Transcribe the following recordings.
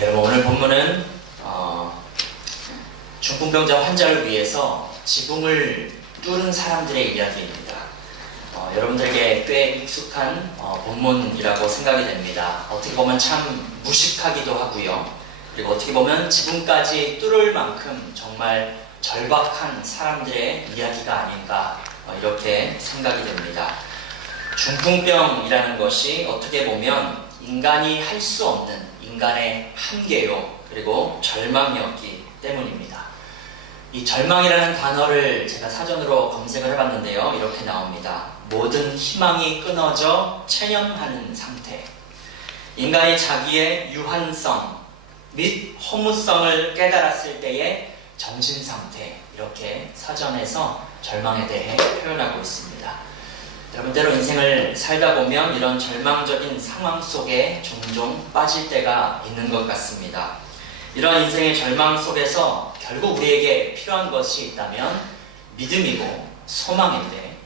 여러분, 오늘 본문은 중풍병자 환자를 위해서 지붕을 뚫은 사람들의 이야기입니다. 여러분들에게 꽤 익숙한 본문이라고 생각이 됩니다. 어떻게 보면 참 무식하기도 하고요. 그리고 어떻게 보면 지붕까지 뚫을 만큼 정말 절박한 사람들의 이야기가 아닌가 이렇게 생각이 됩니다. 중풍병이라는 것이 어떻게 보면 인간이 할 수 없는 인간의 한계요, 그리고 절망이었기 때문입니다. 이 절망이라는 단어를 제가 사전으로 검색을 해봤는데요. 이렇게 나옵니다. 모든 희망이 끊어져 체념하는 상태. 인간이 자기의 유한성 및 허무성을 깨달았을 때의 정신상태, 이렇게 사전에서 절망에 대해 표현하고 있습니다. 여러분, 때로 인생을 살다 보면 이런 절망적인 상황 속에 종종 빠질 때가 있는 것 같습니다. 이런 인생의 절망 속에서 결국 우리에게 필요한 것이 있다면 믿음이고 소망인데,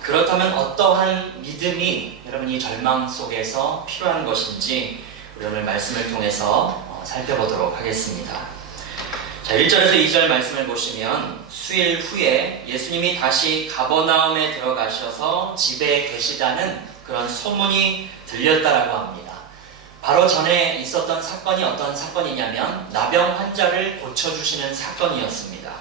그렇다면 어떠한 믿음이 여러분 이 절망 속에서 필요한 것인지 우리 오늘 말씀을 통해서 살펴보도록 하겠습니다. 자, 1절에서 2절 말씀을 보시면 수일 후에 예수님이 다시 가버나움에 들어가셔서 집에 계시다는 그런 소문이 들렸다라고 합니다. 바로 전에 있었던 사건이 어떤 사건이냐면 나병 환자를 고쳐주시는 사건이었습니다.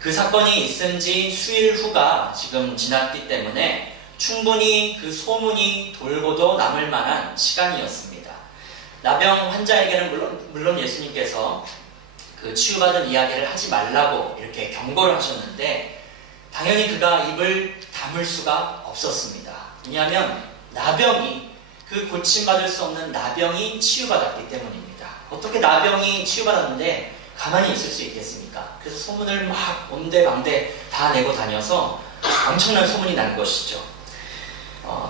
그 사건이 있은 지 수일 후가 지금 지났기 때문에 충분히 그 소문이 돌고도 남을 만한 시간이었습니다. 나병 환자에게는 물론 예수님께서 그 치유받은 이야기를 하지 말라고 이렇게 경고를 하셨는데 당연히 그가 입을 다물 수가 없었습니다. 왜냐하면 나병이, 그 고침받을 수 없는 나병이 치유받았기 때문입니다. 어떻게 나병이 치유받았는데 가만히 있을 수 있겠습니까? 그래서 소문을 막 온데방데 다 내고 다녀서 엄청난 소문이 난 것이죠.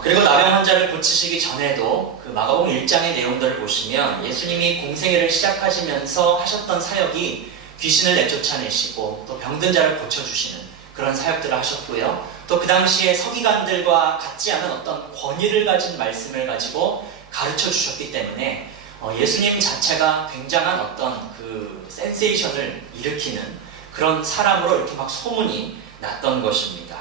그리고 나병 환자를 고치시기 전에도 그 마가복음 1장의 내용들을 보시면 예수님이 공생애를 시작하시면서 하셨던 사역이 귀신을 내쫓아내시고 또 병든 자를 고쳐주시는 그런 사역들을 하셨고요. 또 그 당시에 서기관들과 같지 않은 어떤 권위를 가진 말씀을 가지고 가르쳐 주셨기 때문에 예수님 자체가 굉장한 어떤 그 센세이션을 일으키는 그런 사람으로 이렇게 막 소문이 났던 것입니다.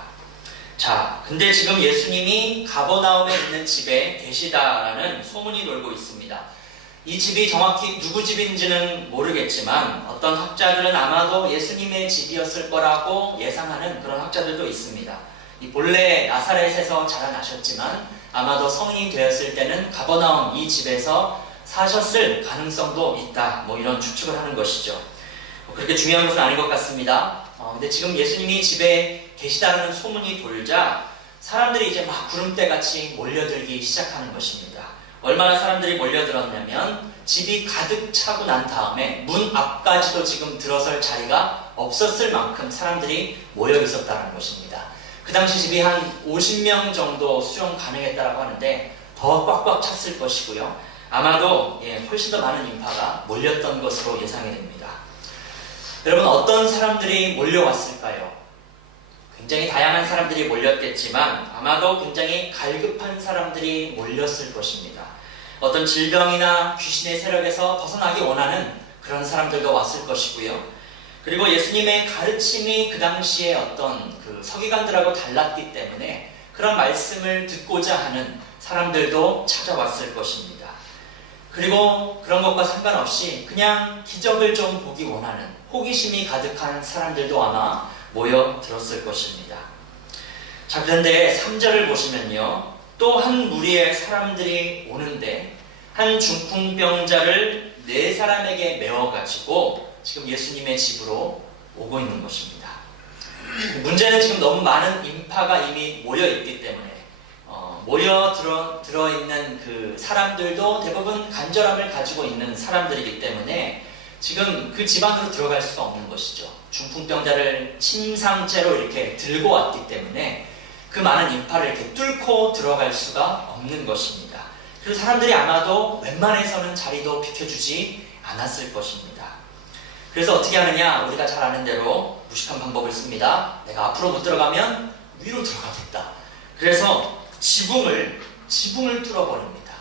자, 근데 지금 예수님이 가버나움에 있는 집에 계시다라는 소문이 돌고 있습니다. 이 집이 정확히 누구 집인지는 모르겠지만 어떤 학자들은 아마도 예수님의 집이었을 거라고 예상하는 그런 학자들도 있습니다. 이 본래 나사렛에서 자라나셨지만 아마도 성인이 되었을 때는 가버나움 이 집에서 사셨을 가능성도 있다, 뭐 이런 추측을 하는 것이죠. 그렇게 중요한 것은 아닌 것 같습니다. 근데 지금 예수님이 집에 계시다는 소문이 돌자 사람들이 이제 막 구름대같이 몰려들기 시작하는 것입니다. 얼마나 사람들이 몰려들었냐면 집이 가득 차고 난 다음에 문 앞까지도 지금 들어설 자리가 없었을 만큼 사람들이 모여 있었다는 것입니다. 그 당시 집이 한 50명 정도 수용 가능했다고 하는데 더 꽉꽉 찼을 것이고요. 아마도 훨씬 더 많은 인파가 몰렸던 것으로 예상이 됩니다. 여러분, 어떤 사람들이 몰려왔을까요? 굉장히 다양한 사람들이 몰렸겠지만 아마도 굉장히 갈급한 사람들이 몰렸을 것입니다. 어떤 질병이나 귀신의 세력에서 벗어나기 원하는 그런 사람들도 왔을 것이고요. 그리고 예수님의 가르침이 그 당시에 어떤 그 서기관들하고 달랐기 때문에 그런 말씀을 듣고자 하는 사람들도 찾아왔을 것입니다. 그리고 그런 것과 상관없이 그냥 기적을 좀 보기 원하는 호기심이 가득한 사람들도 아마 모여들었을 것입니다. 자, 그런데 3절을 보시면요, 또 한 무리의 사람들이 오는데 한 중풍병자를 4사람에게 메워가지고 지금 예수님의 집으로 오고 있는 것입니다. 문제는 지금 너무 많은 인파가 이미 모여있기 때문에 들어있는 그 사람들도 대부분 간절함을 가지고 있는 사람들이기 때문에 지금 그 집 안으로 들어갈 수가 없는 것이죠. 중풍병자를 침상째로 이렇게 들고 왔기 때문에 그 많은 인파를 이렇게 뚫고 들어갈 수가 없는 것입니다. 그래서 사람들이 아마도 웬만해서는 자리도 비켜주지 않았을 것입니다. 그래서 어떻게 하느냐, 우리가 잘 아는 대로 무식한 방법을 씁니다. 내가 앞으로 못 들어가면 위로 들어가겠다. 그래서 지붕을 뚫어버립니다.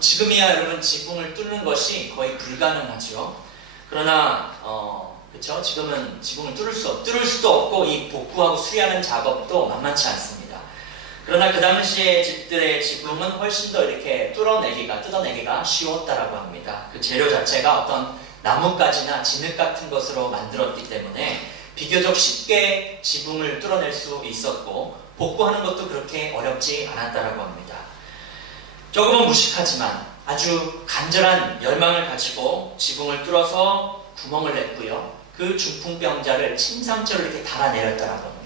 지금이야 여러분 지붕을 뚫는 것이 거의 불가능하죠. 그러나 그렇죠? 지금은 지붕을 뚫을 수도 없고 이 복구하고 수리하는 작업도 만만치 않습니다. 그러나 그 당시의 집들의 지붕은 훨씬 더 이렇게 뜯어내기가 쉬웠다라고 합니다. 그 재료 자체가 어떤 나뭇가지나 진흙 같은 것으로 만들었기 때문에 비교적 쉽게 지붕을 뚫어낼 수 있었고 복구하는 것도 그렇게 어렵지 않았다라고 합니다. 조금은 무식하지만 아주 간절한 열망을 가지고 지붕을 뚫어서 구멍을 냈고요. 그 중풍병자를 침상째로 이렇게 달아내렸다라고 합니다.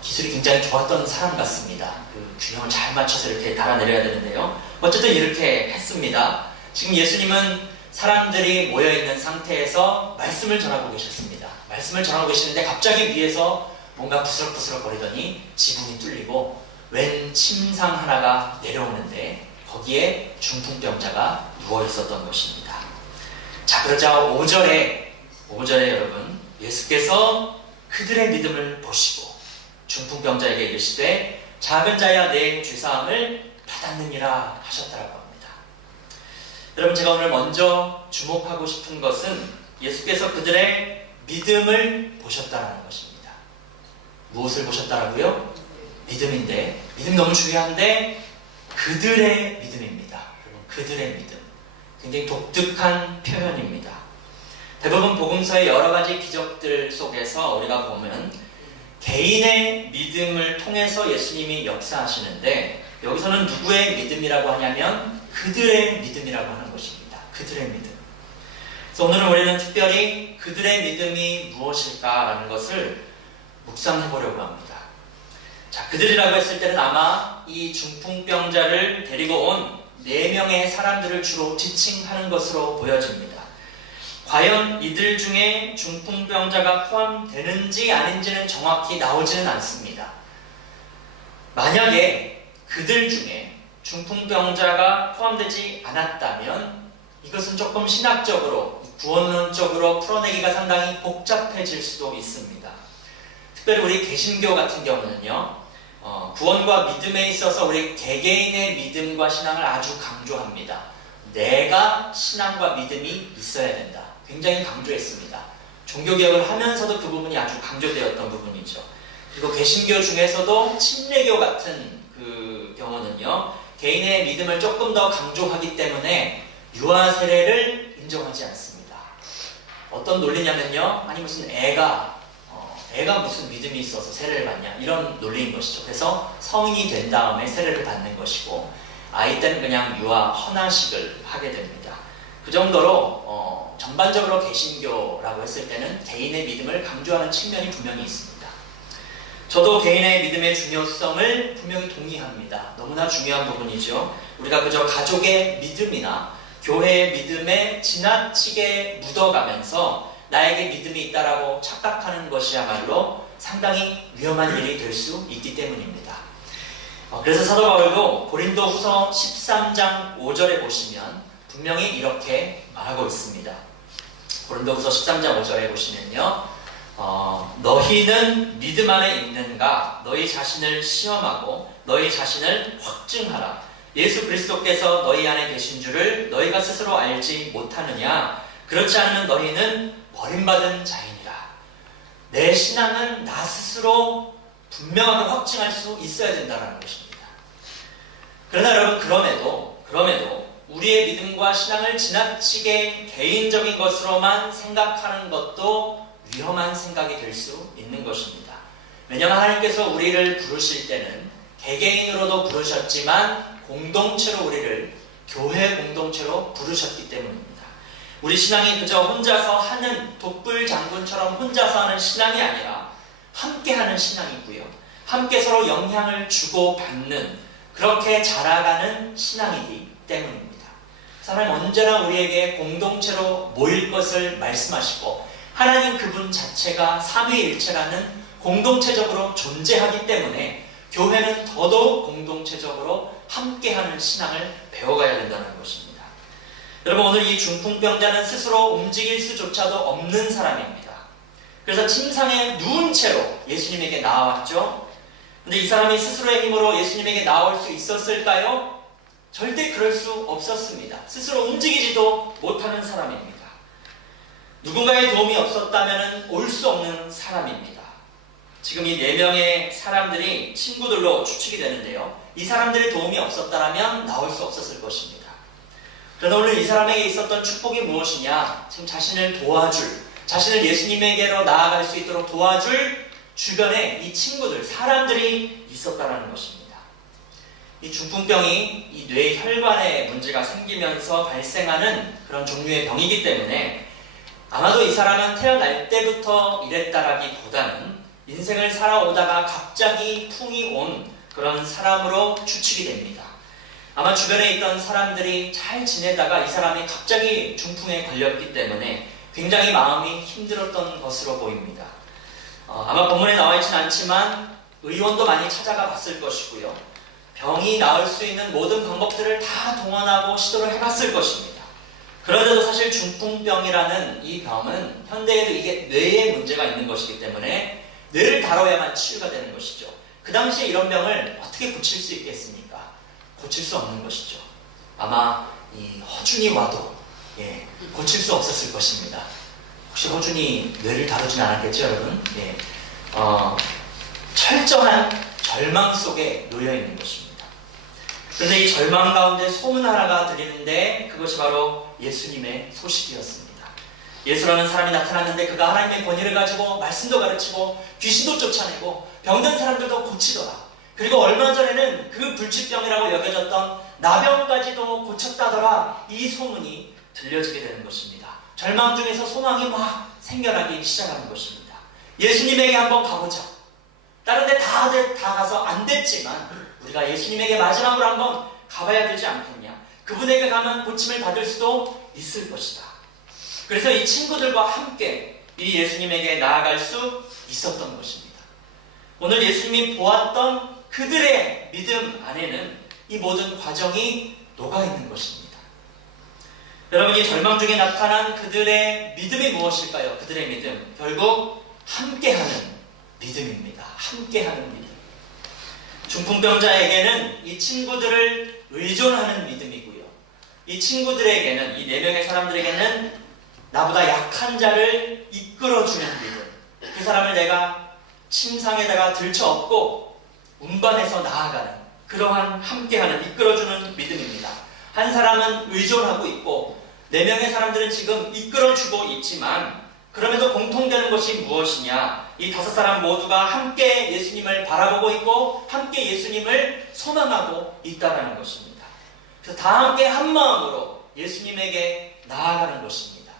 기술이 굉장히 좋았던 사람 같습니다. 그 균형을 잘 맞춰서 이렇게 달아내려야 되는데요. 어쨌든 이렇게 했습니다. 지금 예수님은 사람들이 모여있는 상태에서 말씀을 전하고 계셨습니다. 말씀을 전하고 계시는데 갑자기 위에서 뭔가 부스럭부스럭 거리더니 지붕이 뚫리고 웬 침상 하나가 내려오는데 거기에 중풍병자가 누워있었던 것입니다. 자, 그러자 5절에 여러분 예수께서 그들의 믿음을 보시고 중풍병자에게 이르시되 작은 자야 내 죄사함을 받았느니라 하셨다라고 합니다. 여러분, 제가 오늘 먼저 주목하고 싶은 것은 예수께서 그들의 믿음을 보셨다라는 것입니다. 무엇을 보셨다라고요? 믿음인데, 믿음이 너무 중요한데 그들의 믿음입니다. 그들의 믿음, 굉장히 독특한 표현입니다. 대부분 복음서의 여러 가지 기적들 속에서 우리가 보면 개인의 믿음을 통해서 예수님이 역사하시는데 여기서는 누구의 믿음이라고 하냐면 그들의 믿음이라고 하는 것입니다. 그들의 믿음. 그래서 오늘은 우리는 특별히 그들의 믿음이 무엇일까라는 것을 묵상해 보려고 합니다. 자, 그들이라고 했을 때는 아마 이 중풍병자를 데리고 온 4명의 사람들을 주로 지칭하는 것으로 보여집니다. 과연 이들 중에 중풍병자가 포함되는지 아닌지는 정확히 나오지는 않습니다. 만약에 그들 중에 중풍병자가 포함되지 않았다면 이것은 조금 신학적으로, 구원론적으로 풀어내기가 상당히 복잡해질 수도 있습니다. 특별히 우리 개신교 같은 경우는요, 구원과 믿음에 있어서 우리 개개인의 믿음과 신앙을 아주 강조합니다. 내가 신앙과 믿음이 있어야 된다. 굉장히 강조했습니다. 종교개혁을 하면서도 그 부분이 아주 강조되었던 부분이죠. 그리고 개신교 중에서도 침례교 같은 그 경우는요, 개인의 믿음을 조금 더 강조하기 때문에 유아 세례를 인정하지 않습니다. 어떤 논리냐면요, 아니 무슨 애가 무슨 믿음이 있어서 세례를 받냐, 이런 논리인 것이죠. 그래서 성인이 된 다음에 세례를 받는 것이고 아이 때는 그냥 유아 헌화식을 하게 됩니다. 그 정도로 전반적으로 개신교라고 했을 때는 개인의 믿음을 강조하는 측면이 분명히 있습니다. 저도 개인의 믿음의 중요성을 분명히 동의합니다. 너무나 중요한 부분이죠. 우리가 그저 가족의 믿음이나 교회의 믿음에 지나치게 묻어가면서 나에게 믿음이 있다라고 착각하는 것이야말로 상당히 위험한 일이 될 수 있기 때문입니다. 그래서 사도 바울도 고린도 후서 13장 5절에 보시면 분명히 이렇게 말하고 있습니다. 고린도 후서 13장 5절에 보시면요, 너희는 믿음 안에 있는가? 너희 자신을 시험하고 너희 자신을 확증하라. 예수 그리스도께서 너희 안에 계신 줄을 너희가 스스로 알지 못하느냐? 그렇지 않으면 너희는 버림받은 자이니라. 내 신앙은 나 스스로 분명하게 확증할 수 있어야 된다는 것입니다. 그러나 여러분, 그럼에도 우리의 믿음과 신앙을 지나치게 개인적인 것으로만 생각하는 것도 위험한 생각이 될 수 있는 것입니다. 왜냐하면 하나님께서 우리를 부르실 때는 개개인으로도 부르셨지만 공동체로 우리를 교회 공동체로 부르셨기 때문입니다. 우리 신앙이 그저 혼자서 하는 독불장군처럼 혼자서 하는 신앙이 아니라 함께하는 신앙이고요, 함께 서로 영향을 주고받는, 그렇게 자라가는 신앙이기 때문입니다. 하나님 언제나 우리에게 공동체로 모일 것을 말씀하시고 하나님 그분 자체가 삼위일체라는 공동체적으로 존재하기 때문에 교회는 더더욱 공동체적으로 함께하는 신앙을 배워가야 된다는 것입니다. 여러분, 오늘 이 중풍병자는 스스로 움직일 수조차도 없는 사람입니다. 그래서 침상에 누운 채로 예수님에게 나와왔죠. 근데 이 사람이 스스로의 힘으로 예수님에게 나올 수 있었을까요? 절대 그럴 수 없었습니다. 스스로 움직이지도 못하는 사람입니다. 누군가의 도움이 없었다면 올 수 없는 사람입니다. 지금 이 4명의 사람들이 친구들로 추측이 되는데요. 이 사람들의 도움이 없었다면 나올 수 없었을 것입니다. 그러나 오늘 이 사람에게 있었던 축복이 무엇이냐? 지금 자신을 도와줄, 자신을 예수님에게로 나아갈 수 있도록 도와줄 주변에 이 친구들, 사람들이 있었다는 것입니다. 이 중풍병이 이 뇌 혈관에 문제가 생기면서 발생하는 그런 종류의 병이기 때문에 아마도 이 사람은 태어날 때부터 이랬다라기보다는 인생을 살아오다가 갑자기 풍이 온 그런 사람으로 추측이 됩니다. 아마 주변에 있던 사람들이 잘 지내다가 이 사람이 갑자기 중풍에 걸렸기 때문에 굉장히 마음이 힘들었던 것으로 보입니다. 아마 본문에 나와 있지는 않지만 의원도 많이 찾아가 봤을 것이고요. 병이 나을 수 있는 모든 방법들을 다 동원하고 시도를 해봤을 것입니다. 그런데도 사실 중풍병이라는 이 병은 현대에도 이게 뇌에 문제가 있는 것이기 때문에 뇌를 다뤄야만 치유가 되는 것이죠. 그 당시에 이런 병을 어떻게 고칠 수 있겠습니까? 고칠 수 없는 것이죠. 아마 이 허준이 와도 고칠 수 없었을 것입니다. 혹시 허준이 뇌를 다루진 않았겠죠, 여러분? 철저한 절망 속에 놓여 있는 것입니다. 그런데 이 절망 가운데 소문 하나가 들리는데 그것이 바로 예수님의 소식이었습니다. 예수라는 사람이 나타났는데 그가 하나님의 권위를 가지고 말씀도 가르치고 귀신도 쫓아내고 병든 사람들도 고치더라. 그리고 얼마 전에는 그 불치병이라고 여겨졌던 나병까지도 고쳤다더라. 이 소문이 들려지게 되는 것입니다. 절망 중에서 소망이 막 생겨나기 시작하는 것입니다. 예수님에게 한번 가보자. 다른 데 다 가서 안 됐지만 우리가 예수님에게 마지막으로 한번 가봐야 되지 않겠냐. 그분에게 가면 고침을 받을 수도 있을 것이다. 그래서 이 친구들과 함께 이 예수님에게 나아갈 수 있었던 것입니다. 오늘 예수님이 보았던 그들의 믿음 안에는 이 모든 과정이 녹아있는 것입니다. 여러분, 이 절망 중에 나타난 그들의 믿음이 무엇일까요? 그들의 믿음, 결국 함께하는 믿음입니다. 함께하는 믿음. 중풍병자에게는 이 친구들을 의존하는 믿음이고요. 이 친구들에게는, 이 4명의 사람들에게는 나보다 약한 자를 이끌어주는 믿음. 그 사람을 내가 침상에다가 들쳐업고 운반해서 나아가는 그러한 함께하는, 이끌어주는 믿음입니다. 한 사람은 의존하고 있고 4명의 사람들은 지금 이끌어주고 있지만 그럼에도 공통되는 것이 무엇이냐? 이 5사람 모두가 함께 예수님을 바라보고 있고 함께 예수님을 소망하고 있다는 것입니다. 그래서 다 함께 한 마음으로 예수님에게 나아가는 것입니다.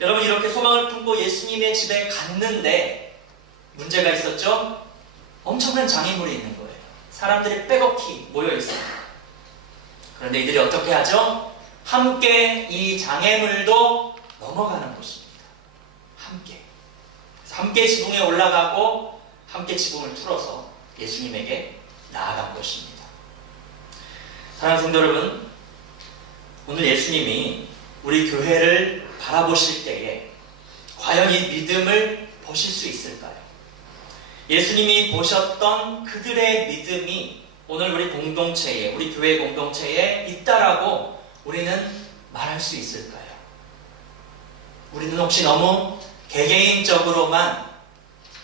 여러분, 이렇게 소망을 품고 예수님의 집에 갔는데 문제가 있었죠? 엄청난 장애물이 있는 거예요. 사람들이 빼곡히 모여 있습니다. 그런데 이들이 어떻게 하죠? 함께 이 장애물도 넘어가는 것입니다. 함께 지붕에 올라가고 함께 지붕을 뚫어서 예수님에게 나아간 것입니다. 사랑하는 성도 여러분, 오늘 예수님이 우리 교회를 바라보실 때에 과연 이 믿음을 보실 수 있을까요? 예수님이 보셨던 그들의 믿음이 오늘 우리 공동체에, 우리 교회 공동체에 있다라고 우리는 말할 수 있을까요? 우리는 혹시 너무 개개인적으로만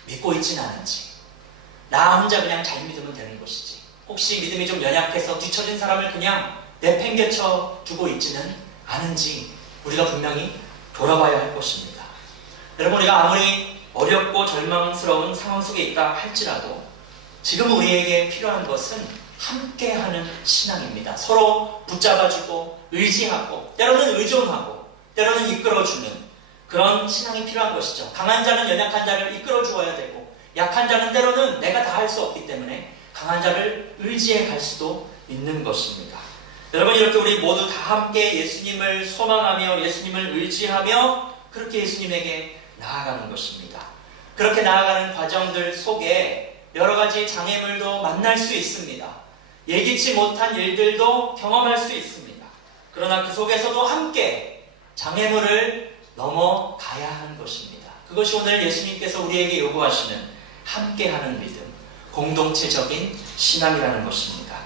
믿고 있지는 않은지, 나 혼자 그냥 잘 믿으면 되는 것이지, 혹시 믿음이 좀 연약해서 뒤처진 사람을 그냥 내팽개쳐 두고 있지는 않은지 우리가 분명히 돌아봐야 할 것입니다. 여러분, 우리가 아무리 어렵고 절망스러운 상황 속에 있다 할지라도 지금 우리에게 필요한 것은 함께하는 신앙입니다. 서로 붙잡아주고 의지하고 때로는 의존하고 때로는 이끌어주는 그런 신앙이 필요한 것이죠. 강한 자는 연약한 자를 이끌어 주어야 되고 약한 자는 때로는 내가 다 할 수 없기 때문에 강한 자를 의지해 갈 수도 있는 것입니다. 여러분, 이렇게 우리 모두 다 함께 예수님을 소망하며 예수님을 의지하며 그렇게 예수님에게 나아가는 것입니다. 그렇게 나아가는 과정들 속에 여러 가지 장애물도 만날 수 있습니다. 예기치 못한 일들도 경험할 수 있습니다. 그러나 그 속에서도 함께 장애물을 넘어가야 하는 것입니다. 그것이 오늘 예수님께서 우리에게 요구하시는 함께하는 믿음, 공동체적인 신앙이라는 것입니다.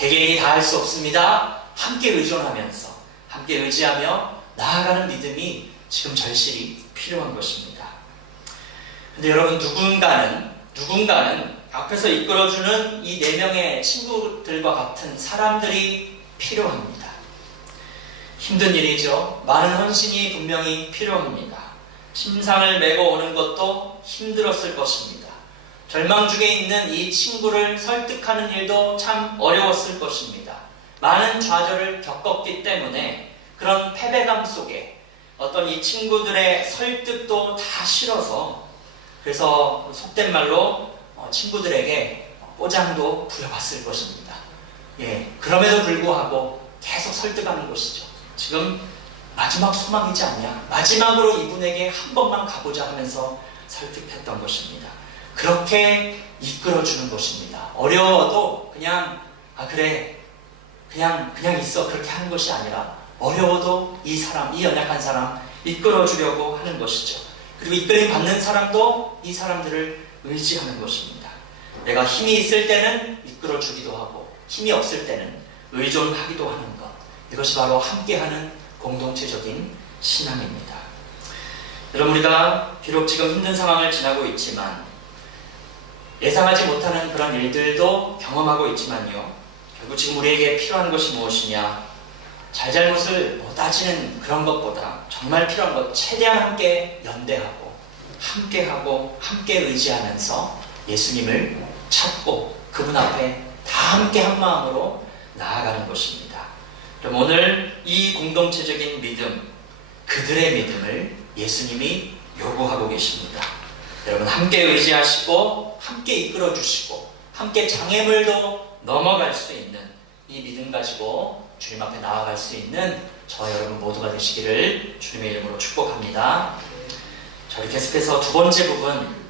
개개인이 다 할 수 없습니다. 함께 의존하면서, 함께 의지하며 나아가는 믿음이 지금 절실히 필요한 것입니다. 근데 여러분, 누군가는 앞에서 이끌어주는 이 4명의 친구들과 같은 사람들이 필요합니다. 힘든 일이죠. 많은 헌신이 분명히 필요합니다. 침상을 메고 오는 것도 힘들었을 것입니다. 절망 중에 있는 이 친구를 설득하는 일도 참 어려웠을 것입니다. 많은 좌절을 겪었기 때문에 그런 패배감 속에 어떤 이 친구들의 설득도 다 싫어서, 그래서 속된 말로 친구들에게 꼬장도 부려봤을 것입니다. 그럼에도 불구하고 계속 설득하는 것이죠. 지금 마지막 소망이지 않냐? 마지막으로 이분에게 한 번만 가보자 하면서 설득했던 것입니다. 그렇게 이끌어주는 것입니다. 어려워도 그냥 그래, 그냥 있어, 그렇게 하는 것이 아니라 어려워도 이 연약한 사람 이끌어주려고 하는 것이죠. 그리고 이끌림 받는 사람도 이 사람들을 의지하는 것입니다. 내가 힘이 있을 때는 이끌어주기도 하고 힘이 없을 때는 의존하기도 하는 것, 이것이 바로 함께하는 공동체적인 신앙입니다. 여러분, 우리가 비록 지금 힘든 상황을 지나고 있지만, 예상하지 못하는 그런 일들도 경험하고 있지만요, 결국 지금 우리에게 필요한 것이 무엇이냐? 잘잘못을 따지는 그런 것보다 정말 필요한 것, 최대한 함께 연대하고 함께 의지하면서 예수님을 찾고 그분 앞에 다 함께 한 마음으로 나아가는 것입니다. 그럼 오늘 이 공동체적인 믿음, 그들의 믿음을 예수님이 요구하고 계십니다. 여러분, 함께 의지하시고 함께 이끌어주시고 함께 장애물도 넘어갈 수 있는 이 믿음 가지고 주님 앞에 나아갈 수 있는 저와 여러분 모두가 되시기를 주님의 이름으로 축복합니다. 저희 계속해서 두 번째 부분,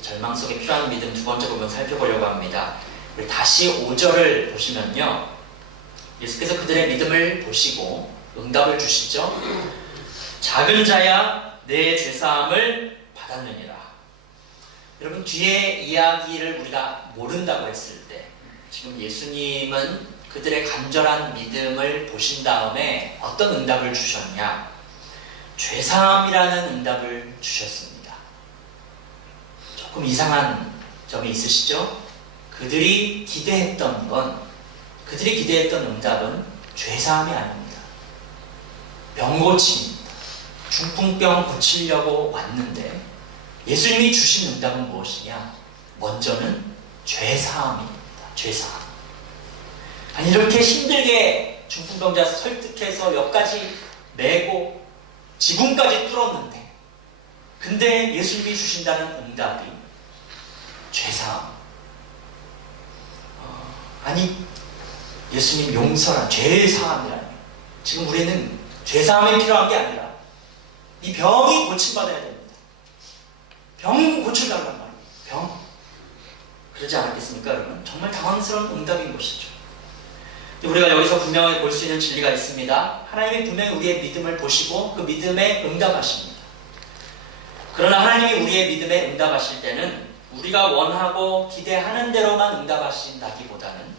절망 속에 필요한 믿음 두 번째 부분 살펴보려고 합니다. 우리 다시 5절을 보시면요, 예수께서 그들의 믿음을 보시고 응답을 주시죠. 작은 자야, 내 죄사함을 받았느니라. 여러분, 뒤에 이야기를 우리가 모른다고 했을 때, 지금 예수님은 그들의 간절한 믿음을 보신 다음에 어떤 응답을 주셨냐? 죄사함이라는 응답을 주셨습니다. 조금 이상한 점이 있으시죠? 그들이 기대했던 응답은 죄사함이 아닙니다. 병고침입니다. 중풍병 고치려고 왔는데 예수님이 주신 응답은 무엇이냐? 먼저는 죄사함입니다. 죄사함. 아니, 이렇게 힘들게 중풍병자 설득해서 옆까지 메고 지붕까지 뚫었는데, 근데 예수님이 주신다는 응답이 죄사함. 아니, 예수님 용서란, 죄사함이라니. 지금 우리는 죄사함이 필요한 게 아니라 이 병이 고침받아야 됩니다. 병 고쳐달란 말이에요. 병. 그러지 않았겠습니까, 여러분? 정말 당황스러운 응답인 것이죠. 우리가 여기서 분명히 볼 수 있는 진리가 있습니다. 하나님이 분명히 우리의 믿음을 보시고 그 믿음에 응답하십니다. 그러나 하나님이 우리의 믿음에 응답하실 때는 우리가 원하고 기대하는 대로만 응답하신다기보다는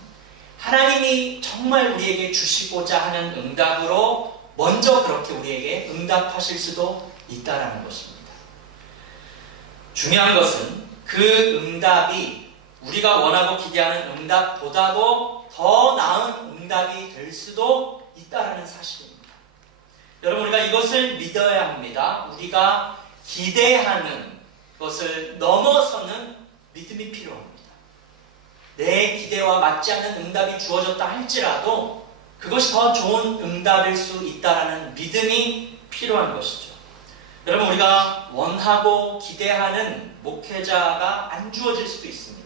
하나님이 정말 우리에게 주시고자 하는 응답으로 먼저 그렇게 우리에게 응답하실 수도 있다는 것입니다. 중요한 것은 그 응답이 우리가 원하고 기대하는 응답보다도 더 나은 응답이 될 수도 있다는 사실입니다. 여러분, 우리가 이것을 믿어야 합니다. 우리가 기대하는 것을 넘어서는 믿음이 필요합니다. 내 기대와 맞지 않는 응답이 주어졌다 할지라도 그것이 더 좋은 응답일 수 있다는 믿음이 필요한 것이죠. 여러분, 우리가 원하고 기대하는 목회자가 안 주어질 수도 있습니다.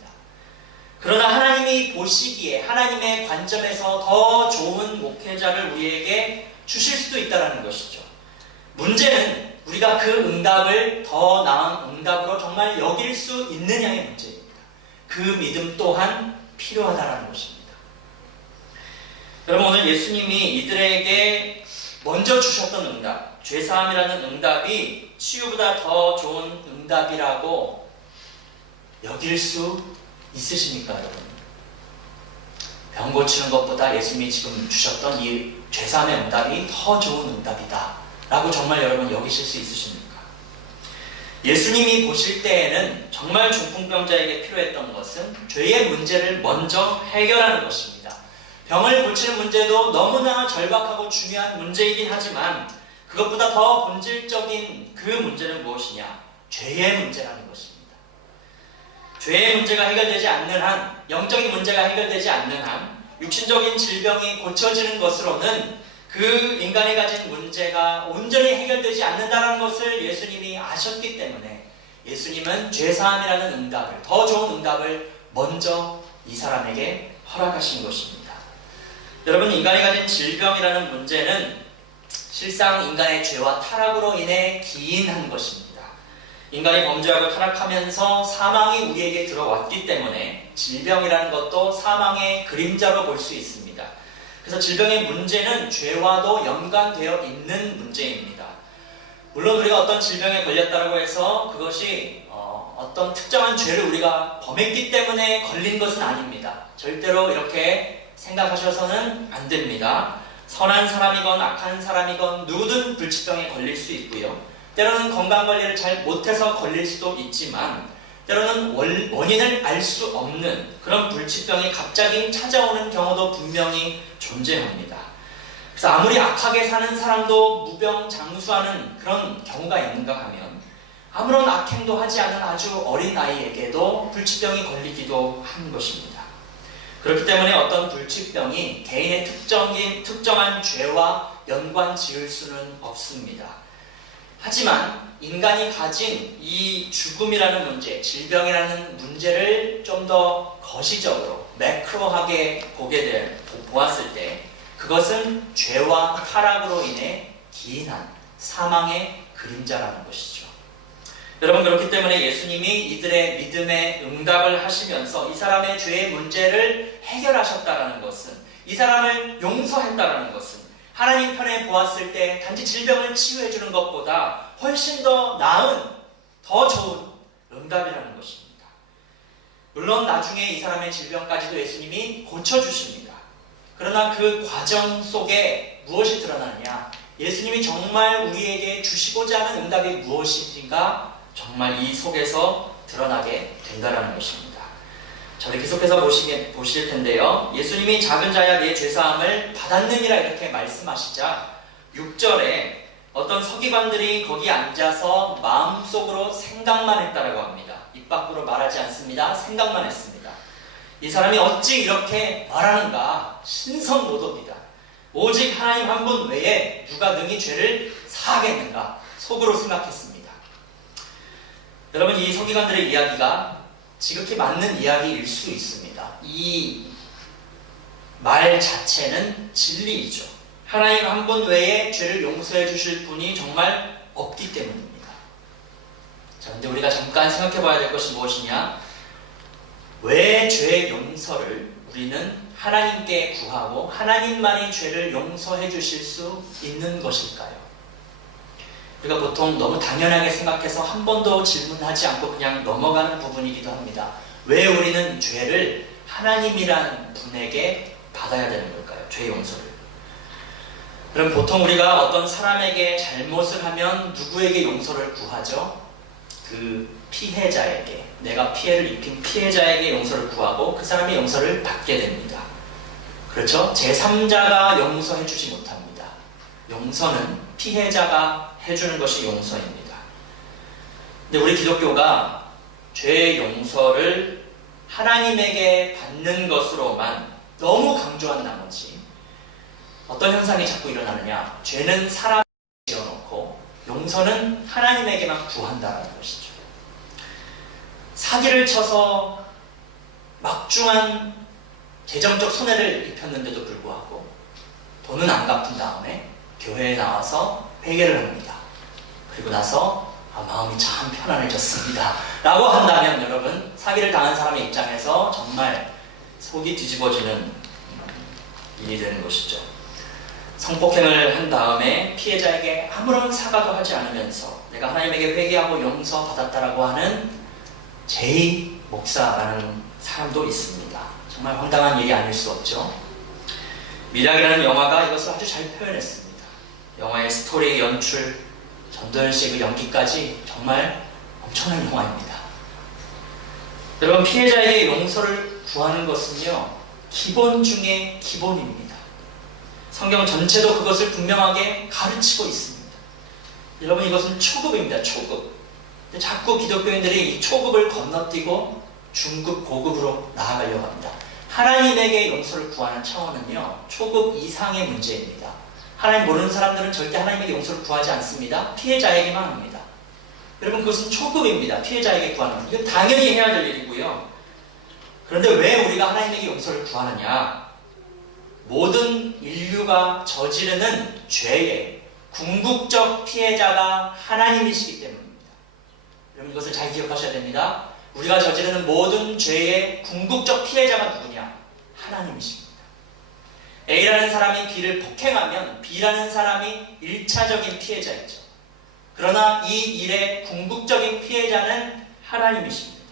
그러나 하나님이 보시기에 하나님의 관점에서 더 좋은 목회자를 우리에게 주실 수도 있다는 것이죠. 문제는 우리가 그 응답을 더 나은 응답으로 정말 여길 수 있느냐의 문제입니다. 그 믿음 또한 필요하다는 것입니다. 여러분, 오늘 예수님이 이들에게 먼저 주셨던 응답, 죄사함이라는 응답이 치유보다 더 좋은 응답이라고 여길 수 있으십니까, 여러분? 병 고치는 것보다 예수님이 지금 주셨던 이 죄사함의 응답이 더 좋은 응답이다 라고 정말 여러분 여기실 수 있으십니까? 예수님이 보실 때에는 정말 중풍병자에게 필요했던 것은 죄의 문제를 먼저 해결하는 것입니다. 병을 고치는 문제도 너무나 절박하고 중요한 문제이긴 하지만 그것보다 더 본질적인 그 문제는 무엇이냐? 죄의 문제라는 것입니다. 죄의 문제가 해결되지 않는 한, 영적인 문제가 해결되지 않는 한, 육신적인 질병이 고쳐지는 것으로는 그 인간이 가진 문제가 온전히 해결되지 않는다는 것을 예수님이 아셨기 때문에 예수님은 죄사함이라는 응답을, 더 좋은 응답을 먼저 이 사람에게 허락하신 것입니다. 여러분, 인간이 가진 질병이라는 문제는 실상 인간의 죄와 타락으로 인해 기인한 것입니다. 인간이 범죄하고 타락하면서 사망이 우리에게 들어왔기 때문에 질병이라는 것도 사망의 그림자로 볼 수 있습니다. 그래서 질병의 문제는 죄와도 연관되어 있는 문제입니다. 물론 우리가 어떤 질병에 걸렸다고 해서 그것이 어떤 특정한 죄를 우리가 범했기 때문에 걸린 것은 아닙니다. 절대로 이렇게 생각하셔서는 안 됩니다. 선한 사람이건 악한 사람이건 누구든 불치병에 걸릴 수 있고요. 때로는 건강관리를 잘 못해서 걸릴 수도 있지만 때로는 원인을 알 수 없는 그런 불치병이 갑자기 찾아오는 경우도 분명히 존재합니다. 그래서 아무리 악하게 사는 사람도 무병장수하는 그런 경우가 있는가 하면 아무런 악행도 하지 않은 아주 어린 아이에게도 불치병이 걸리기도 하는 것입니다. 그렇기 때문에 어떤 불치병이 개인의 특정한 죄와 연관 지을 수는 없습니다. 하지만 인간이 가진 이 죽음이라는 문제, 질병이라는 문제를 좀 더 거시적으로 매크로하게 보았을 때 그것은 죄와 타락으로 인해 기인한 사망의 그림자라는 것이죠. 여러분, 그렇기 때문에 예수님이 이들의 믿음에 응답을 하시면서 이 사람의 죄의 문제를 해결하셨다는 것은, 이 사람을 용서했다는 것은 하나님 편에 보았을 때 단지 질병을 치유해 주는 것보다 훨씬 더 나은, 더 좋은 응답이라는 것입니다. 물론 나중에 이 사람의 질병까지도 예수님이 고쳐주십니다. 그러나 그 과정 속에 무엇이 드러나느냐? 예수님이 정말 우리에게 주시고자 하는 응답이 무엇인가 정말 이 속에서 드러나게 된다는 것입니다. 자, 우리 계속해서 보실 텐데요. 예수님이 작은 자야 내 죄사함을 받았느니라 이렇게 말씀하시자 6절에 어떤 서기관들이 거기 앉아서 마음속으로 생각만 했다라고 합니다. 입 밖으로 말하지 않습니다. 생각만 했습니다. 이 사람이 어찌 이렇게 말하는가? 신성모독이다. 오직 하나님 한 분 외에 누가 능히 죄를 사하겠는가? 속으로 생각했습니다. 여러분, 이 서기관들의 이야기가 지극히 맞는 이야기일 수 있습니다. 이 말 자체는 진리이죠. 하나님 한 분 외에 죄를 용서해 주실 분이 정말 없기 때문입니다. 자, 근데 우리가 잠깐 생각해 봐야 될 것이 무엇이냐? 왜 죄의 용서를 우리는 하나님께 구하고 하나님만이 죄를 용서해 주실 수 있는 것일까요? 우리가 보통 너무 당연하게 생각해서 한 번도 질문하지 않고 그냥 넘어가는 부분이기도 합니다. 왜 우리는 죄를 하나님이란 분에게 받아야 되는 걸까요? 죄의 용서를. 그럼 보통 우리가 어떤 사람에게 잘못을 하면 누구에게 용서를 구하죠? 그 피해자에게, 내가 피해를 입힌 피해자에게 용서를 구하고 그 사람이 용서를 받게 됩니다. 그렇죠? 제3자가 용서해 주지 못합니다. 용서는 피해자가 해주는 것이 용서입니다. 근데 우리 기독교가 죄의 용서를 하나님에게 받는 것으로만 너무 강조한 나머지 어떤 현상이 자꾸 일어나느냐? 죄는 사람에 지어놓고 용서는 하나님에게만 구한다는 것이죠. 사기를 쳐서 막중한 재정적 손해를 입혔는데도 불구하고 돈은 안 갚은 다음에 교회에 나와서 회개를 합니다. 그리고 나서 마음이 참 편안해졌습니다 라고 한다면 여러분, 사기를 당한 사람의 입장에서 정말 속이 뒤집어지는 일이 되는 것이죠. 성폭행을 한 다음에 피해자에게 아무런 사과도 하지 않으면서 내가 하나님에게 회개하고 용서받았다라고 하는 제이 목사라는 사람도 있습니다. 정말 황당한 일이 아닐 수 없죠. 미락이라는 영화가 이것을 아주 잘 표현했습니다. 영화의 스토리, 연출, 전도연 씨의 그 연기까지 정말 엄청난 영화입니다. 여러분, 피해자에게 용서를 구하는 것은요, 기본 중에 기본입니다. 성경 전체도 그것을 분명하게 가르치고 있습니다. 여러분, 이것은 초급입니다. 초급. 근데 자꾸 기독교인들이 이 초급을 건너뛰고 중급, 고급으로 나아가려고 합니다. 하나님에게 용서를 구하는 차원은요, 초급 이상의 문제입니다. 하나님 모르는 사람들은 절대 하나님에게 용서를 구하지 않습니다. 피해자에게만 합니다. 여러분, 그것은 초급입니다. 피해자에게 구하는 것. 이건 당연히 해야 될 일이고요. 그런데 왜 우리가 하나님에게 용서를 구하느냐? 모든 인류가 저지르는 죄의 궁극적 피해자가 하나님이시기 때문입니다. 여러분, 이것을 잘 기억하셔야 됩니다. 우리가 저지르는 모든 죄의 궁극적 피해자가 누구냐? 하나님이십니다. A라는 사람이 B를 폭행하면 B라는 사람이 1차적인 피해자이죠. 그러나 이 일의 궁극적인 피해자는 하나님이십니다.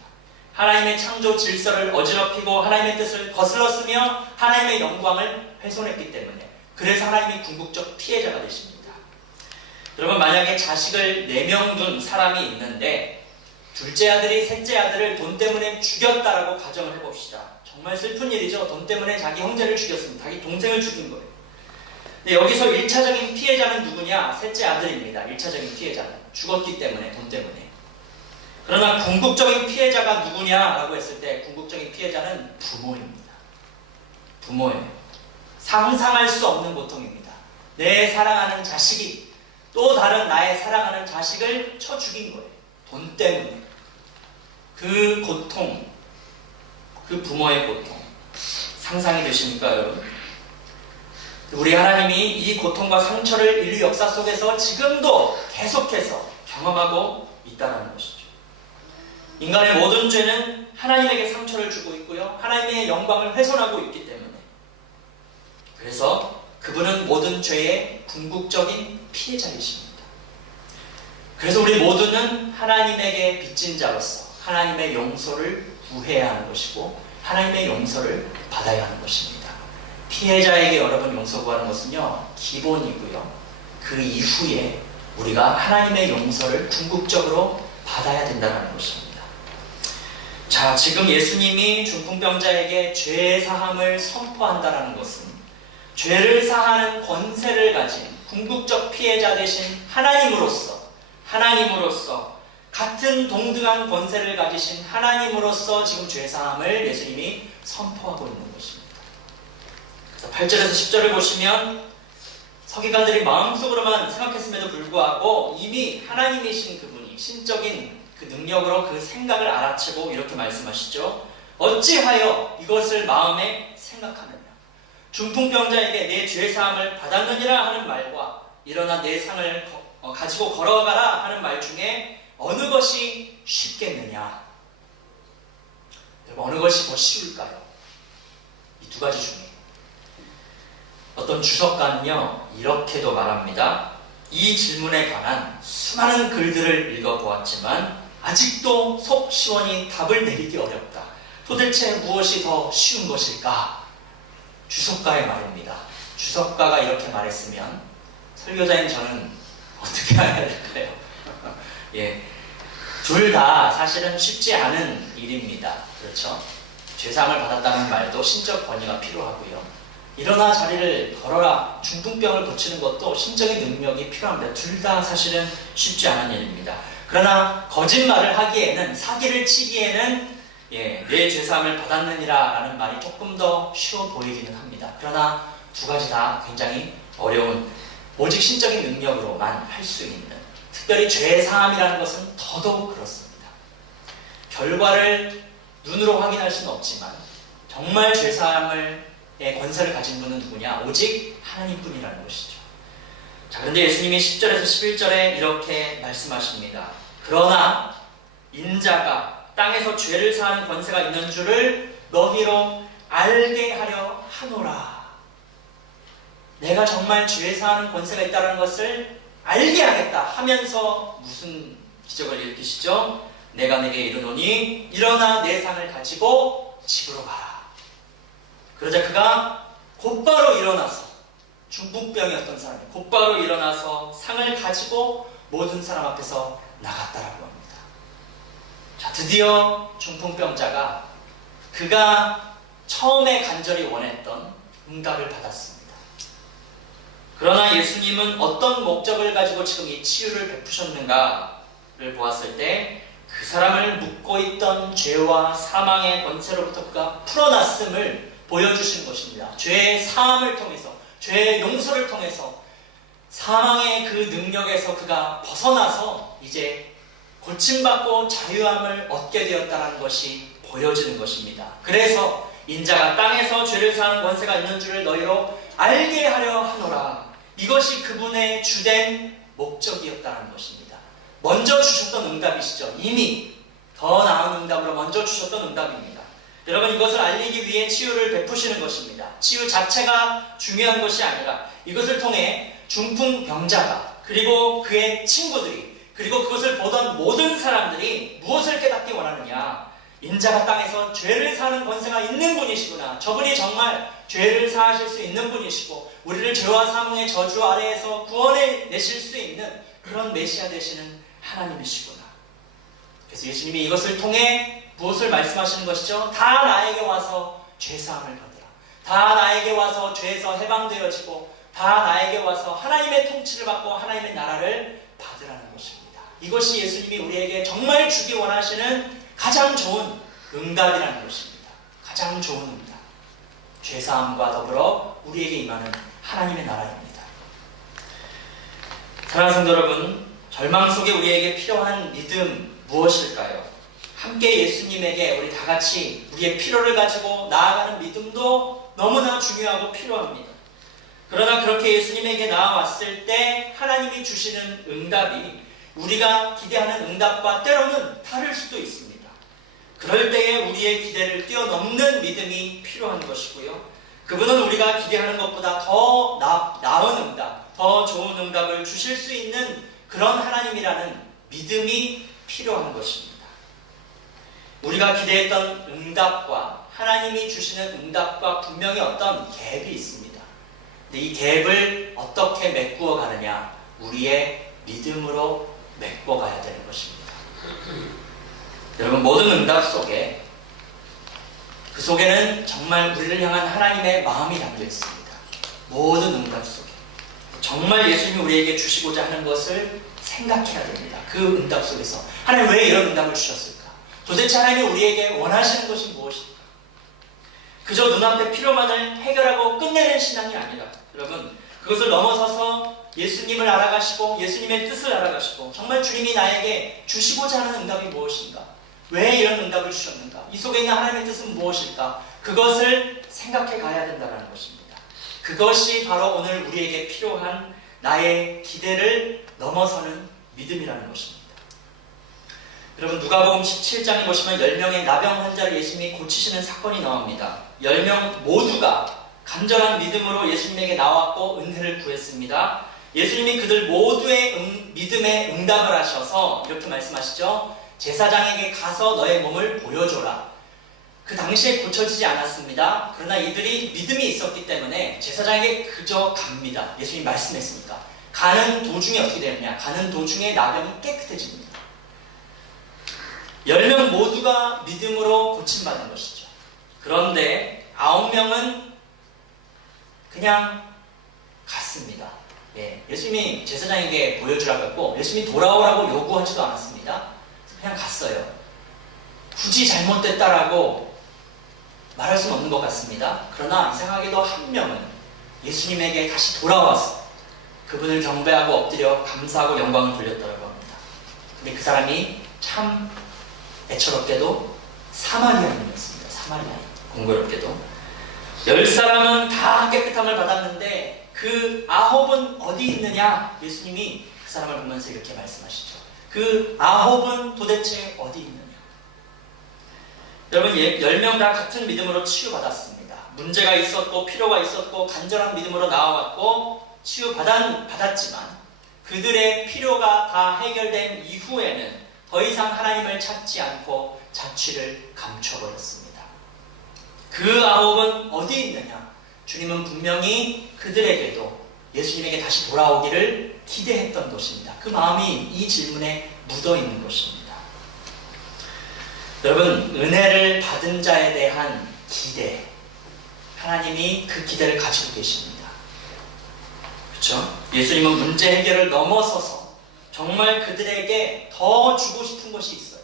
하나님의 창조 질서를 어지럽히고 하나님의 뜻을 거슬렀으며 하나님의 영광을 훼손했기 때문에, 그래서 하나님이 궁극적 피해자가 되십니다. 여러분, 만약에 자식을 4명 둔 사람이 있는데 둘째 아들이 셋째 아들을 돈 때문에 죽였다라고 가정을 해봅시다. 정말 슬픈 일이죠. 돈 때문에 자기 형제를 죽였습니다. 자기 동생을 죽인 거예요. 근데 여기서 1차적인 피해자는 누구냐? 셋째 아들입니다. 1차적인 피해자는 죽었기 때문에, 돈 때문에. 그러나 궁극적인 피해자가 누구냐라고 했을 때 궁극적인 피해자는 부모입니다. 부모예요. 상상할 수 없는 고통입니다. 내 사랑하는 자식이 또 다른 나의 사랑하는 자식을 쳐 죽인 거예요. 돈 때문에. 그 고통, 그 부모의 고통, 상상이 되십니까, 여러분? 우리 하나님이 이 고통과 상처를 인류 역사 속에서 지금도 계속해서 경험하고 있다는 것이죠. 인간의 모든 죄는 하나님에게 상처를 주고 있고요, 하나님의 영광을 훼손하고 있기 때문에, 그래서 그분은 모든 죄의 궁극적인 피해자이십니다. 그래서 우리 모두는 하나님에게 빚진 자로서 하나님의 용서를 구해야 하는 것이고 하나님의 용서를 받아야 하는 것입니다. 피해자에게 여러분 용서 구하는 것은요, 기본이고요, 그 이후에 우리가 하나님의 용서를 궁극적으로 받아야 된다는 것입니다. 자, 지금 예수님이 중풍병자에게 죄 사함을 선포한다는 것은 죄를 사하는 권세를 가진 궁극적 피해자 되신 하나님으로서 같은 동등한 권세를 가지신 하나님으로서 지금 죄사함을 예수님이 선포하고 있는 것입니다. 그래서 8절에서 10절을 보시면 서기관들이 마음속으로만 생각했음에도 불구하고 이미 하나님이신 그분이 신적인 그 능력으로 그 생각을 알아채고 이렇게 말씀하시죠. 어찌하여 이것을 마음에 생각하느냐? 중풍병자에게 내 죄사함을 받았느니라 하는 말과 일어나 내 상을 가지고 걸어가라 하는 말 중에 어느 것이 쉽겠느냐? 어느 것이 더 쉬울까요? 이 두 가지 중에 어떤 주석가는요, 이렇게도 말합니다. 이 질문에 관한 수많은 글들을 읽어보았지만 아직도 속 시원히 답을 내리기 어렵다. 도대체 무엇이 더 쉬운 것일까? 주석가의 말입니다. 주석가가 이렇게 말했으면 설교자인 저는 어떻게 해야 될까요? 예, 둘 다 사실은 쉽지 않은 일입니다. 그렇죠? 죄사함을 받았다는 말도 신적 권위가 필요하고요, 일어나 자리를 걸어라, 중풍병을 고치는 것도 신적인 능력이 필요합니다. 둘 다 사실은 쉽지 않은 일입니다. 그러나 거짓말을 하기에는, 사기를 치기에는 내 죄사함을 받았느니라 라는 말이 조금 더 쉬워 보이기는 합니다. 그러나 두 가지 다 굉장히 어려운, 오직 신적인 능력으로만 할 수 있는, 특별히 죄사함이라는 것은 더더욱 그렇습니다. 결과를 눈으로 확인할 수는 없지만 정말 죄사함의 권세를 가진 분은 누구냐? 오직 하나님뿐이라는 것이죠. 자, 그런데 예수님이 10절에서 11절에 이렇게 말씀하십니다. 그러나 인자가 땅에서 죄를 사하는 권세가 있는 줄을 너희로 알게 하려 하노라. 내가 정말 죄 사하는 권세가 있다는 것을 알게 하겠다 하면서 무슨 기적을 일으키시죠? 내가 내게 이르노니 일어나 내 상을 가지고 집으로 가라. 그러자 그가 곧바로 일어나서, 중풍병이었던 사람이 곧바로 일어나서 상을 가지고 모든 사람 앞에서 나갔다라고 합니다. 자, 드디어 중풍병자가 그가 처음에 간절히 원했던 응답을 받았습니다. 그러나 예수님은 어떤 목적을 가지고 지금 이 치유를 베푸셨는가를 보았을 때 그 사람을 묶고 있던 죄와 사망의 권세로부터 그가 풀어났음을 보여주신 것입니다. 죄의 사함을 통해서, 죄의 용서를 통해서 사망의 그 능력에서 그가 벗어나서 이제 고침받고 자유함을 얻게 되었다는 것이 보여지는 것입니다. 그래서 인자가 땅에서 죄를 사하는 권세가 있는 줄을 너희로 알게 하려 하노라. 이것이 그분의 주된 목적이었다는 것입니다. 먼저 주셨던 응답이시죠. 이미 더 나은 응답으로 먼저 주셨던 응답입니다. 여러분, 이것을 알리기 위해 치유를 베푸시는 것입니다. 치유 자체가 중요한 것이 아니라 이것을 통해 중풍병자가, 그리고 그의 친구들이, 그리고 그것을 보던 모든 사람들이 무엇을 깨닫기 원하느냐. 인자가 땅에서 죄를 사는 권세가 있는 분이시구나. 저분이 정말 죄를 사하실 수 있는 분이시고 우리를 죄와 사망의 저주 아래에서 구원해 내실 수 있는 그런 메시아 되시는 하나님이시구나. 그래서 예수님이 이것을 통해 무엇을 말씀하시는 것이죠? 다 나에게 와서 죄사함을 받으라. 다 나에게 와서 죄에서 해방되어지고 다 나에게 와서 하나님의 통치를 받고 하나님의 나라를 받으라는 것입니다. 이것이 예수님이 우리에게 정말 주기 원하시는 가장 좋은 응답이라는 것입니다. 가장 좋은 응답. 죄사함과 더불어 우리에게 임하는 하나님의 나라입니다. 사랑하는 성도 여러분, 절망 속에 우리에게 필요한 믿음 무엇일까요? 함께 예수님에게 우리 다 같이 우리의 필요를 가지고 나아가는 믿음도 너무나 중요하고 필요합니다. 그러나 그렇게 예수님에게 나아왔을 때 하나님이 주시는 응답이 우리가 기대하는 응답과 때로는 다를 수도 있습니다. 그럴 때에 우리의 기대를 뛰어넘는 믿음이 필요한 것이고요. 그분은 우리가 기대하는 것보다 더 나은 응답, 더 좋은 응답을 주실 수 있는 그런 하나님이라는 믿음이 필요한 것입니다. 우리가 기대했던 응답과 하나님이 주시는 응답과 분명히 어떤 갭이 있습니다. 근데 이 갭을 어떻게 메꾸어 가느냐, 우리의 믿음으로 메꿔 가야 되는 것입니다. 여러분, 모든 응답 속에, 그 속에는 정말 우리를 향한 하나님의 마음이 담겨 있습니다. 모든 응답 속에 정말 예수님이 우리에게 주시고자 하는 것을 생각해야 됩니다. 그 응답 속에서 하나님 왜 이런 응답을 주셨을까? 도대체 하나님이 우리에게 원하시는 것이 무엇일까? 그저 눈앞의 필요만을 해결하고 끝내는 신앙이 아니라, 여러분, 그것을 넘어서서 예수님을 알아가시고 예수님의 뜻을 알아가시고 정말 주님이 나에게 주시고자 하는 응답이 무엇인가? 왜 이런 응답을 주셨는가? 이 속에 있는 하나님의 뜻은 무엇일까? 그것을 생각해 가야 된다는 것입니다. 그것이 바로 오늘 우리에게 필요한 나의 기대를 넘어서는 믿음이라는 것입니다. 여러분, 누가복음 17장에 보시면 10명의 나병 환자를 예수님이 고치시는 사건이 나옵니다. 10명 모두가 간절한 믿음으로 예수님에게 나왔고 은혜를 구했습니다. 예수님이 그들 모두의 믿음에 응답을 하셔서 이렇게 말씀하시죠. 제사장에게 가서 너의 몸을 보여줘라. 그 당시에 고쳐지지 않았습니다. 그러나 이들이 믿음이 있었기 때문에 제사장에게 그저 갑니다. 예수님이 말씀했으니까. 가는 도중에 어떻게 되느냐? 가는 도중에 나병이 깨끗해집니다. 10명 모두가 믿음으로 고침받은 것이죠. 그런데 9명은 그냥 갔습니다. 예수님이 제사장에게 보여주라고 했고 예수님이 돌아오라고 요구하지도 않았습니다. 그냥 갔어요. 굳이 잘못됐다라고 말할 수는 없는 것 같습니다. 그러나 이상하게도 한 명은 예수님에게 다시 돌아와서 그분을 경배하고 엎드려 감사하고 영광을 돌렸다고 합니다. 근데 그 사람이 참 애처롭게도 사마리아인이었습니다. 사마리아인. 공교롭게도 10사람은 다 깨끗함을 받았는데 그 9은 어디 있느냐? 예수님이 그 사람을 보면서 이렇게 말씀하시죠. 그 9은 도대체 어디 있느냐? 여러분, 10명 다 같은 믿음으로 치유받았습니다. 문제가 있었고 필요가 있었고 간절한 믿음으로 나와왔고 치유받았지만 그들의 필요가 다 해결된 이후에는 더 이상 하나님을 찾지 않고 자취를 감춰버렸습니다. 그 아홉은 어디 있느냐? 주님은 분명히 그들에게도 예수님에게 다시 돌아오기를 기대했던 것입니다. 그 마음이 이 질문에 묻어 있는 것입니다. 여러분, 은혜를 받은 자에 대한 기대, 하나님이 그 기대를 가지고 계십니다. 그렇죠? 예수님은 문제 해결을 넘어서서 정말 그들에게 더 주고 싶은 것이 있어요.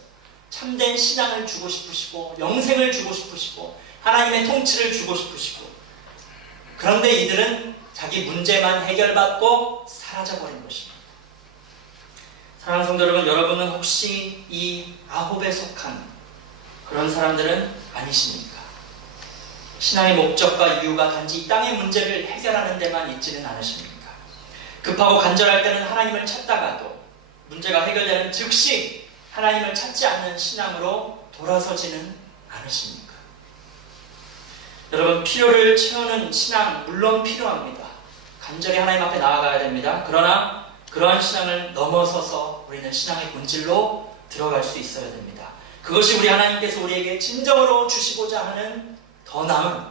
참된 신앙을 주고 싶으시고 영생을 주고 싶으시고 하나님의 통치를 주고 싶으시고, 그런데 이들은 자기 문제만 해결받고 사라져버린 것입니다. 사랑하는 성도 여러분, 여러분은 혹시 이 아홉에 속한 그런 사람들은 아니십니까? 신앙의 목적과 이유가 단지 이 땅의 문제를 해결하는 데만 있지는 않으십니까? 급하고 간절할 때는 하나님을 찾다가도 문제가 해결되는 즉시 하나님을 찾지 않는 신앙으로 돌아서지는 않으십니까? 여러분, 필요를 채우는 신앙 물론 필요합니다. 간절히 하나님 앞에 나아가야 됩니다. 그러나 그러한 신앙을 넘어서서 우리는 신앙의 본질로 들어갈 수 있어야 됩니다. 그것이 우리 하나님께서 우리에게 진정으로 주시고자 하는 더 나은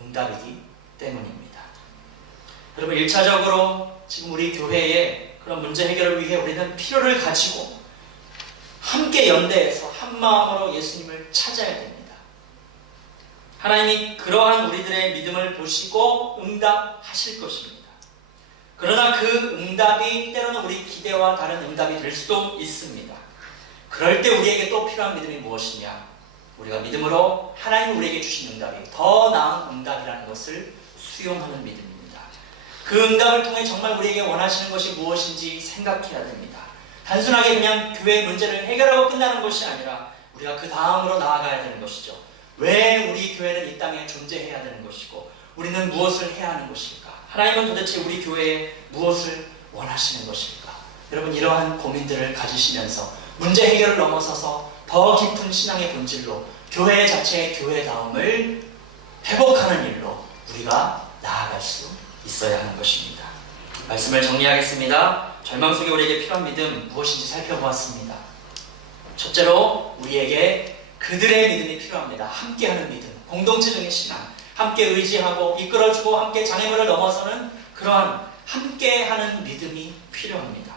응답이기 때문입니다. 여러분, 1차적으로 지금 우리 교회의 그런 문제 해결을 위해 우리는 필요를 가지고 함께 연대해서 한 마음으로 예수님을 찾아야 됩니다. 하나님이 그러한 우리들의 믿음을 보시고 응답하실 것입니다. 그러나 그 응답이 때로는 우리 기대와 다른 응답이 될 수도 있습니다. 그럴 때 우리에게 또 필요한 믿음이 무엇이냐? 우리가 믿음으로 하나님이 우리에게 주신 응답이 더 나은 응답이라는 것을 수용하는 믿음입니다. 그 응답을 통해 정말 우리에게 원하시는 것이 무엇인지 생각해야 됩니다. 단순하게 그냥 교회의 문제를 해결하고 끝나는 것이 아니라 우리가 그 다음으로 나아가야 되는 것이죠. 왜 우리 교회는 이 땅에 존재해야 되는 것이고 우리는 무엇을 해야 하는 것일까? 하나님은 도대체 우리 교회에 무엇을 원하시는 것일까? 여러분, 이러한 고민들을 가지시면서 문제 해결을 넘어서서 더 깊은 신앙의 본질로 교회 자체의 교회다움을 회복하는 일로 우리가 나아갈 수 있어야 하는 것입니다. 말씀을 정리하겠습니다. 절망 속에 우리에게 필요한 믿음 무엇인지 살펴보았습니다. 첫째로 우리에게 그들의 믿음이 필요합니다. 함께하는 믿음, 공동체적인 신앙, 함께 의지하고 이끌어주고 함께 장애물을 넘어서는 그러한 함께하는 믿음이 필요합니다.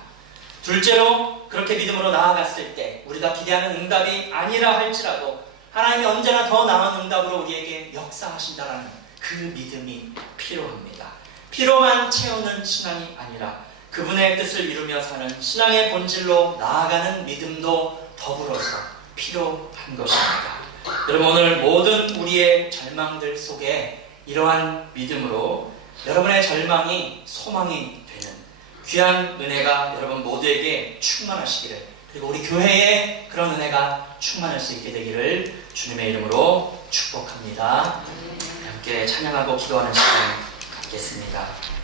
둘째로, 그렇게 믿음으로 나아갔을 때 우리가 기대하는 응답이 아니라 할지라도 하나님이 언제나 더 나은 응답으로 우리에게 역사하신다는 그 믿음이 필요합니다. 피로만 채우는 신앙이 아니라 그분의 뜻을 이루며 사는 신앙의 본질로 나아가는 믿음도 더불어서 필요한 것입니다. 여러분, 오늘 모든 우리의 절망들 속에 이러한 믿음으로 여러분의 절망이 소망이 되는 귀한 은혜가 여러분 모두에게 충만하시기를, 그리고 우리 교회에 그런 은혜가 충만할 수 있게 되기를 주님의 이름으로 축복합니다. 함께 찬양하고 기도하는 시간 갖겠습니다.